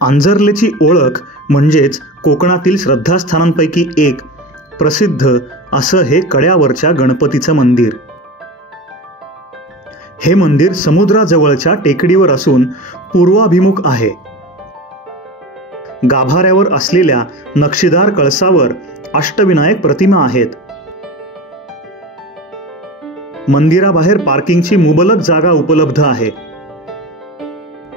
आंजर्लेची ओळख म्हणजेच कोकणातील श्रद्धास्थानांपैकी एक प्रसिद्ध असं हे कड्यावरच्या गणपतीचं मंदिर। हे मंदिर समुद्राजवळच्या टेकडीवर असून पूर्वाभिमुख आहे। गाभाऱ्यावर असलेल्या नक्षीदार कळसावर अष्टविनायक प्रतिमा आहेत। मंदिराबाहेर पार्किंगची मुबलक जागा उपलब्ध आहे।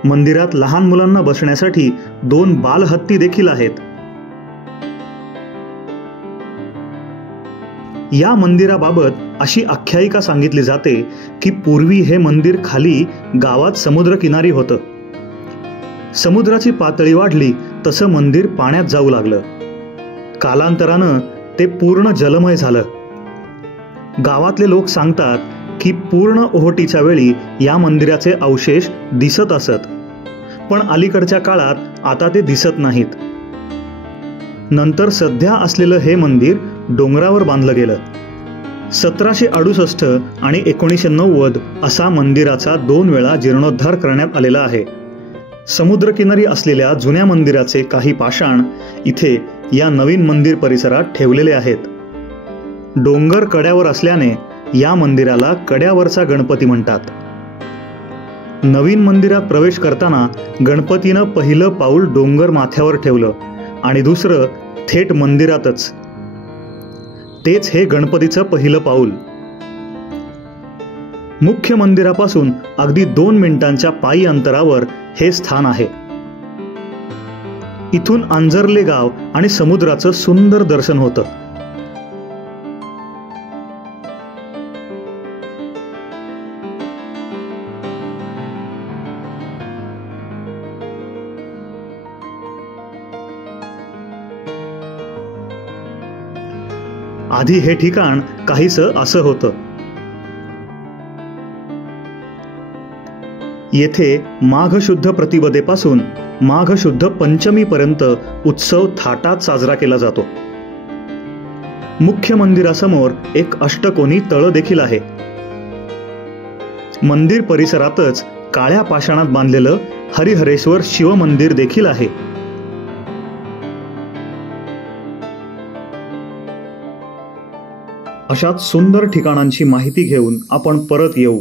मंदिरात लहान मुलांना बसण्यासाठी 2 बालहत्ती देखील आहेत। या मंदिराबाबत अशी आख्यायिका सांगितली जाते की पूर्वी हे मंदिर खाली गावात समुद्रकिनारी होतं। समुद्राची पातळी वाढली तसं मंदिर पाण्यात जाऊ लागलं। कालांतरानं ते पूर्ण जलमय झालं। गावातले लोक सांगतात की पूर्ण ओहोटीच्या वेळी या मंदिराचे अवशेष दिसत असत, पण अलीकडच्या काळात आता ते दिसत नाहीत। नंतर सध्या असलेलं हे मंदिर डोंगरावर बांधलं गेलं। 1768 आणि 1990 असा मंदिराचा 2 वेळा जीर्णोद्धार करण्यात आलेला आहे। समुद्रकिनारी असलेल्या जुन्या मंदिराचे काही पाषाण इथे या नवीन मंदिर परिसरात ठेवलेले आहेत। डोंगर कड्यावर असल्याने या मंदिराला कड्यावरचा गणपती म्हणतात। नवीन मंदिरात प्रवेश करताना गणपतीनं पहिलं पाऊल डोंगर माथ्यावर ठेवलं आणि दुसरं थेट मंदिरातच। तेच हे गणपतीचं पहिलं पाऊल। मुख्य मंदिरापासून अगदी 2 मिनिटांच्या पायी अंतरावर हे स्थान आहे। इथून आंजर्ले गाव आणि समुद्राचं सुंदर दर्शन होतं। आधी हे ठिकाण काहीसं असं होतं। येथे माघ शुद्ध प्रतिपदेपासून माघ शुद्ध पंचमी पर्यंत उत्सव थाटात साजरा केला जातो। मुख्य मंदिरासमोर एक अष्टकोनी तळ देखील आहे। मंदिर परिसरातच काळ्या पाषाणात बांधलेलं हरिहरेश्वर शिव मंदिर देखील आहे। अशाच सुंदर ठिकाणांची माहिती घेऊन आपण परत येऊ।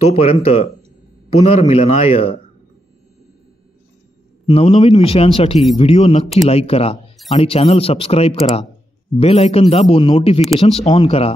तोपर्यंत पुनर्मिलनाय। नवनवीन विषयांसाठी व्हिडिओ नक्की लाईक करा आणि चॅनल सबस्क्राईब करा। बेल आयकॉन दाबून नोटिफिकेशन्स ऑन करा।